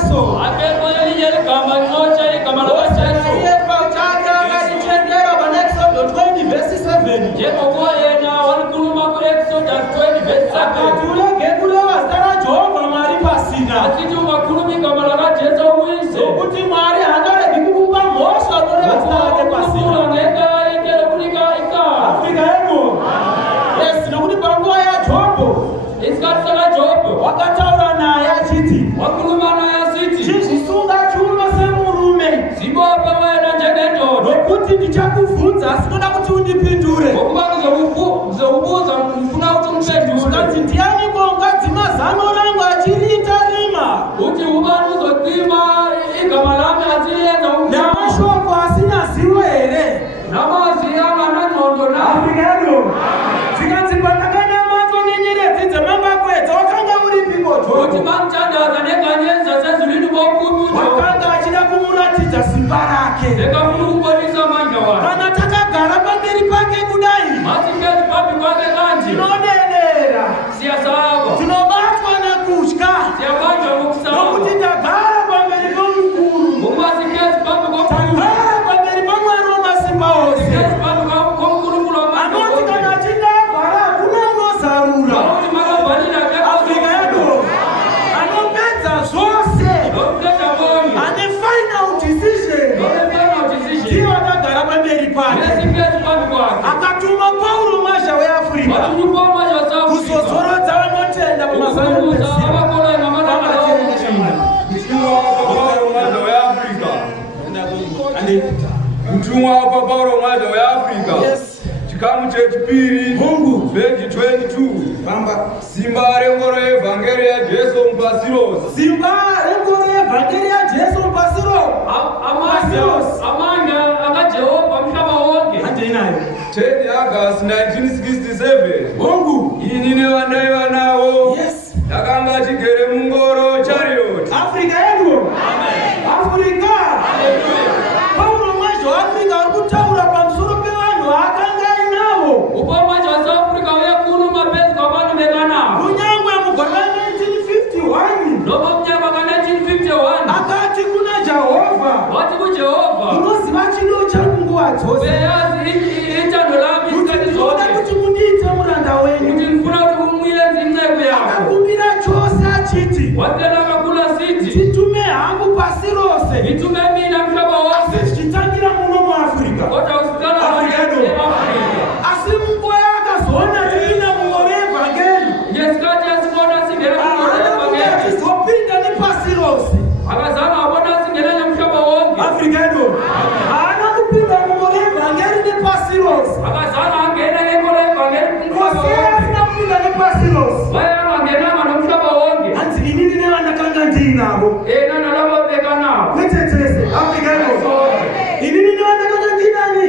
raJeso. Iye pachake akatitendera paExodus 20 verse 7. Akati ulege kulova zita raJehovha Mwari pasina. Nokuti Mwari haangaregi kukupa mhosva unoreva zita rake pasina. Afrika yedu. Yes, nokuti panguva yaJobho wakataura naye achiti chizvisunga chiuno semurume, nokuti ndichakubvunza asi ndoda kuti undipindure. Ukati ndianiko ungadzima zano rangu achiriita rima, namashoko asina zivo here. Afrika yedu. Zikanzi pandakanamatwa nenyeredzi dzemambakwedza wakanga uripiko Jobho? Wakanga achida kumuratidza simba rake. Kana takagara pamberi pake kudai tinodedera, tinobatwa nekutya, nokuti tagara pamberi pamukuru, tagara pamberi paMwari wamasimba ose, anoti kana achindagara hakuna unozarura. Afrika yedu. Anopedza zvose, ane final decision, ndiyo akagara pamberi pake. Akatuma Pauro mazha weAfrica kuzozorodza vanotenda kumazano kuziva. Mtumwa wa Pauro mwaza wa Afrika. Chikamu chechipiri vheji 22. Simba rengoro evhangeri yaJesu mupasiro. Simba rengoro evhangeri yaJesu mupasiro. Amanga akaJehovha mhlaba wonke. 10 August 1967. Ini nevandai vanawo. Takanga chigere mungoro chariot. Afrika yedu. Afrika. Pauro mwacho Afrika arikutaura pamusoro pevanhu vaakanga ainavo. Kunyangwe mugore 1951 akati kuna Jehovha, unoziva chido changu nguva dzose, kuti ndinoda kuti mundiite muranda wenyu. Akakumbira chose achiti titume hangu pasi rose, asi zvichitangira muno muAfrica. Asi munguva yakazoona tipinda mungoro yevhangeri, achizopinda nepasi rose. Afrika yedu. Haana kupinda mungoro yevhangeri nepasi rose. Kose asina kupinda nepasi rose. Hanzi inini nevandakanga ndiinavo. Kwetetese. Afrika yedu. Inini nevandakanga ndiinani?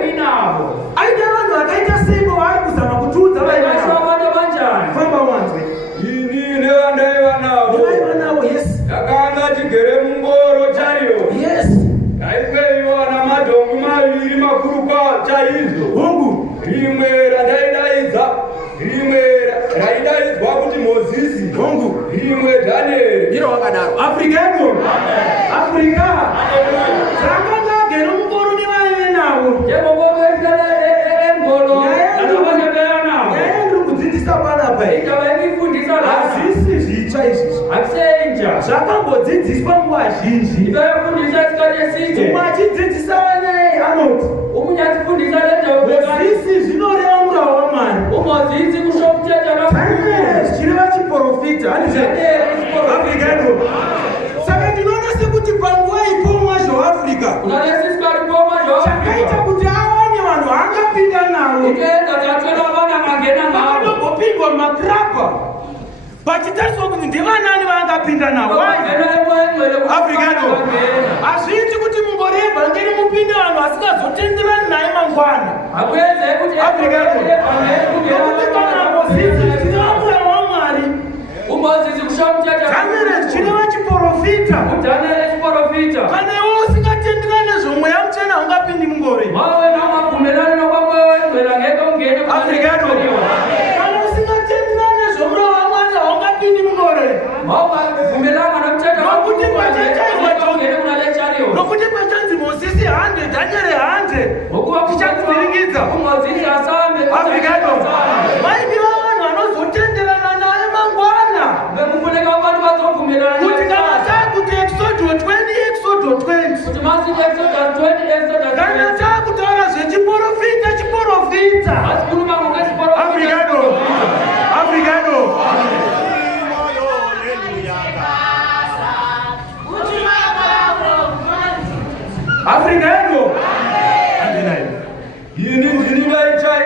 Ndiinavo. Aita vanhu vakaita seivo vari kuzama kutuudza vaivanavo. Famba wanzwe. Ini nevandai vanavo. Takanga chigere mungoro chariot. Aikweyiwa namadhongi maviri makuru chaizvo. Rimwe radaidaidza, rimwe raidaidzwa kuti Mozisi, rimwe Danieri. Ndiro wakadaro. Afrika yedu. Afrika. Takanga agere mungoro nevaive navo. Yaendri kudzidzisa panapa. Hazvisi zvitsva izvizvi. Zvakambodzidziswa nguva zhinji. Umwe achidzidzisa vanei anoti Mozisi zvinoreva murava waMwari. Zvichireva chiprofita. Afrika yedu. Saka ndinoona sekuti panguva ipo mwazvo waAfrica chakaita kuti awane vanhu vaangapinda navo, vakatombopindwa makrabha pachitariswa kuti ndivanani vaangapinda navo. Afrika yedu. Hazviiti kuti mungoro yevhangeri mupinde vanhu vasingazotenderani naye mangwana. Afrika yedu. Nokuti kana Mozisi zvichireva murava waMwari, Danieri zvichireva chiprofita. Kana iwe usingatenderani nezvomweya muchena haungapindi mungoro. Afrika yedu. Kana usingatenderani nezvomurava waMwari haungapindi mungoro. Vumelana na mthetho nokuthi kwachecha ngene kunalechariyo. nokuthi kwachanzi Moses 100 Daniel 100 Ngokuba kuchakuziringidza Moses asambe Afrikano maybe vanhu vanozotenderana naye mangwana bekufuneka abantu bazovumelana kuti kana takuti Exodus 20 Exodus 20 kuti masi Exodus 20 Exodus kana takutaura zvechiprofita asikhuluma ngokwesiporo Afrikano Afrikano yini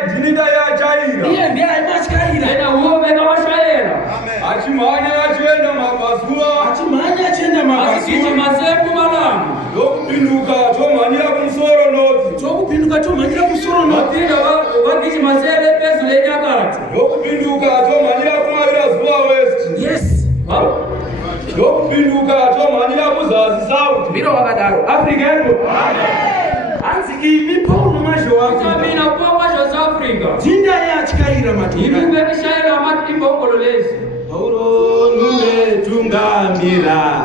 ndinida yachaira iye ndiye aimatyaira ena huo beka washaera achimhanya achienda mabhazuva asichi masepu malamu ndokupinduka tomhanyira kumusoro noti tokupinduka tomhanyira kusoro mapinda vakichi masere pezu lenyakati ndokupinduka tomhanyira kumavira zuva west yes ndokupinduka tomhanyira kuzasi south mbiro wakadaro Afrikano hanzi imi Paulo mazho kutamina kuwa South Africa tinda yatyaira matonga ivi benishaera amati imbongololezi Paulo numetungamira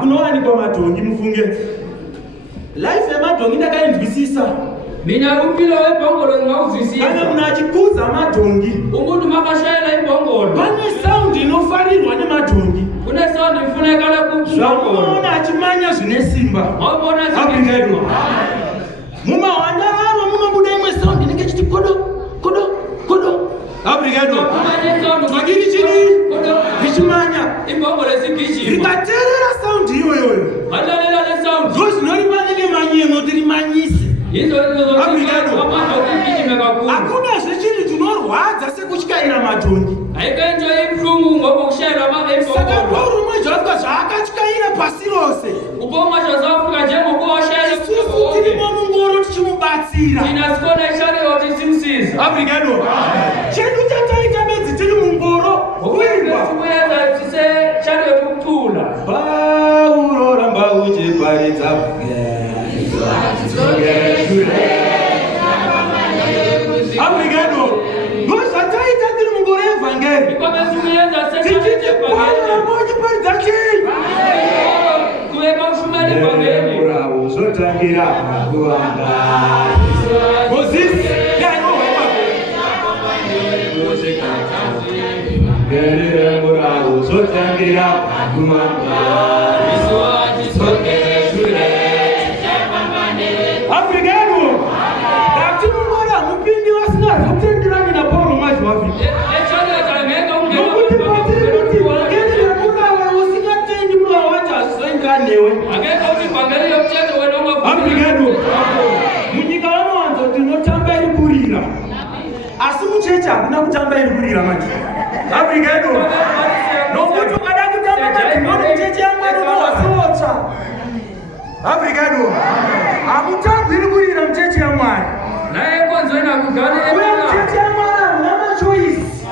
kunowanikwa madhongi mufunge life yemadhongi ndakainzwisisa mina umpilo webhongolo ngawuzwisisa kana munhu achikuza madhongi umuntu makashayela ibhongolo pane saundi inofarirwa nemadhongi kune saundi ifunekala zvamunoona achimanya zvine simba Afrikano mumahwanda avo munobuda imwe saundi inenge chiti kodo Afrikano dzvagiri chiri richimanya ibhongolo zigijima rikateerera saundi iyoyoyo vatalela nesaundi ndo zvinoripanenge manyemo tirimanyise hakuna zvechiri chinorwadza sekutyaira madhongi saka Paulo mwejo afuka zvaakatyaira pasi rose isusu tirimo mungoro tichimubatsira Afrikano chedu chataita bedzi tiri mungoro kuimba Paulo ramba uchiparidza Afrikano ndozvataita tiri mungoro evhangeri tichiti Paulo ramba uchiparidza chii murau zvotangira pakuwanda Moses gerere murau zvotangira pakuwanda Afrikano ndati mungora mupindi vasingazotenderani naPaulo mazvavhi nokuti patiri kuti vhangeri remurawe usingatendi murawe wacho hazvizoendera newe Afrikano munyika vanowanzoti notamba iri kurira asi muchechi hakuna kutamba iri kurira manje Afrikano nokuti ukada kutamba madhimoni muchechi yamwari unohwasiwotsva Afrikano hamutambi iri kurira muchechi yamwari uye muchechi yamwari hamuna machoisi